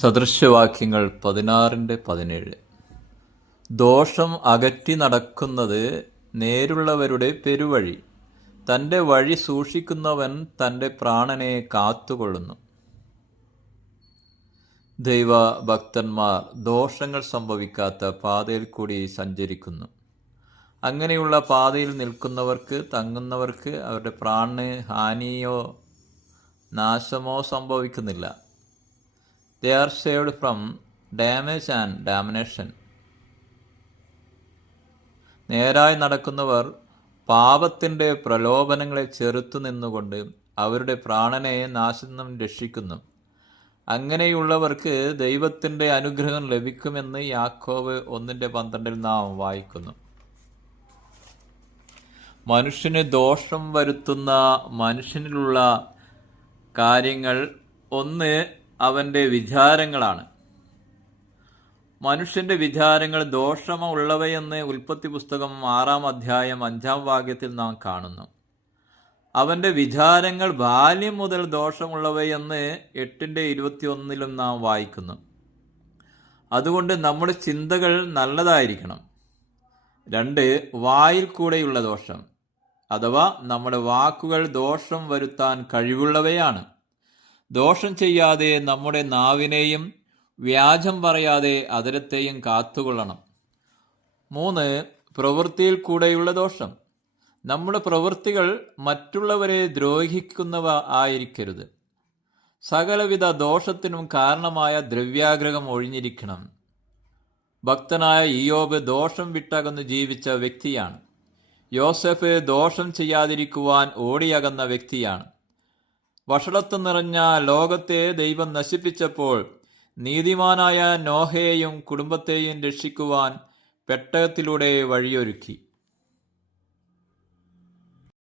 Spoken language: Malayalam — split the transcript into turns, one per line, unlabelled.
സദൃശവാക്യങ്ങൾ പതിനാറിന്റെ പതിനേഴ്. ദോഷം അകറ്റി നടക്കുന്നത് നേരുള്ളവരുടെ പെരുവഴി. തന്റെ വഴി സൂക്ഷിക്കുന്നവൻ തന്റെ പ്രാണനെ കാത്തുകൊള്ളുന്നു. ദൈവ ഭക്തന്മാർ ദോഷങ്ങൾ സംഭവിക്കാത്ത പാതയിൽ കൂടി സഞ്ചരിക്കുന്നു. അങ്ങനെയുള്ള പാതയിൽ നിൽക്കുന്നവർക്ക് തങ്ങുന്നവർക്ക് അവരുടെ പ്രാണന് ഹാനിയോ നാശമോ സംഭവിക്കുന്നില്ല. They are saved from damage and domination നേരായി നടക്കുന്നവർ പാപത്തിന്റെ പ്രലോഭനങ്ങളെ ചെറുത്തു നിന്നുകൊണ്ട് അവരുടെ പ്രാണനെ നാശം രക്ഷിക്കുന്നു. അങ്ങനെയുള്ളവർക്ക് ദൈവത്തിന്റെ അനുഗ്രഹം ലഭിക്കുമെന്ന് യാക്കോവ് ഒന്നിന്റെ പന്ത്രണ്ടിൽ നാം വായിക്കുന്നു. മനുഷ്യന് ദോഷം വരുത്തുന്ന മനുഷ്യനിലുള്ള കാര്യങ്ങൾ ഒന്ന് അവന്റെ വിചാരങ്ങളാണ്. മനുഷ്യന്റെ വിചാരങ്ങൾ ദോഷമുള്ളവയെന്ന് ഉൽപ്പത്തി പുസ്തകം ആറാം അധ്യായം അഞ്ചാം വാക്യത്തിൽ നാം കാണുന്നു. അവന്റെ വിചാരങ്ങൾ ബാല്യം മുതൽ ദോഷമുള്ളവയെന്ന് എട്ടിന്റെ ഇരുപത്തിയൊന്നിലും നാം വായിക്കുന്നു. അതുകൊണ്ട് നമ്മുടെ ചിന്തകൾ നല്ലതായിരിക്കണം. രണ്ട് വായിൽ കൂടെയുള്ള ദോഷം അഥവാ നമ്മുടെ വാക്കുകൾ ദോഷം വരുത്താൻ കഴിവുള്ളവയാണ്. ദോഷം ചെയ്യാതെ നമ്മുടെ നാവിനെയും വ്യാജം പറയാതെ അതിരത്തെയും കാത്തുകൊള്ളണം. മൂന്ന് പ്രവൃത്തിയിൽ കൂടെയുള്ള ദോഷം. നമ്മുടെ പ്രവൃത്തികൾ മറ്റുള്ളവരെ ദ്രോഹിക്കുന്നവ ആയിരിക്കരുത്. സകലവിധ ദോഷത്തിനും കാരണമായ ദ്രവ്യാഗ്രഹം ഒഴിഞ്ഞിരിക്കണം. ഭക്തനായ ഇയോബ് ദോഷം വിട്ടകന്ന് ജീവിച്ച വ്യക്തിയാണ്. യോസഫ് ദോഷം ചെയ്യാതിരിക്കുവാൻ ഓടിയകന്ന വ്യക്തിയാണ്. വഷളത്ത് നിറഞ്ഞ ലോകത്തെ ദൈവം നശിപ്പിച്ചപ്പോൾ നീതിമാനായ നോഹയെയും കുടുംബത്തെയും രക്ഷിക്കുവാൻ പെട്ടകത്തിലൂടെ വഴിയൊരുക്കി.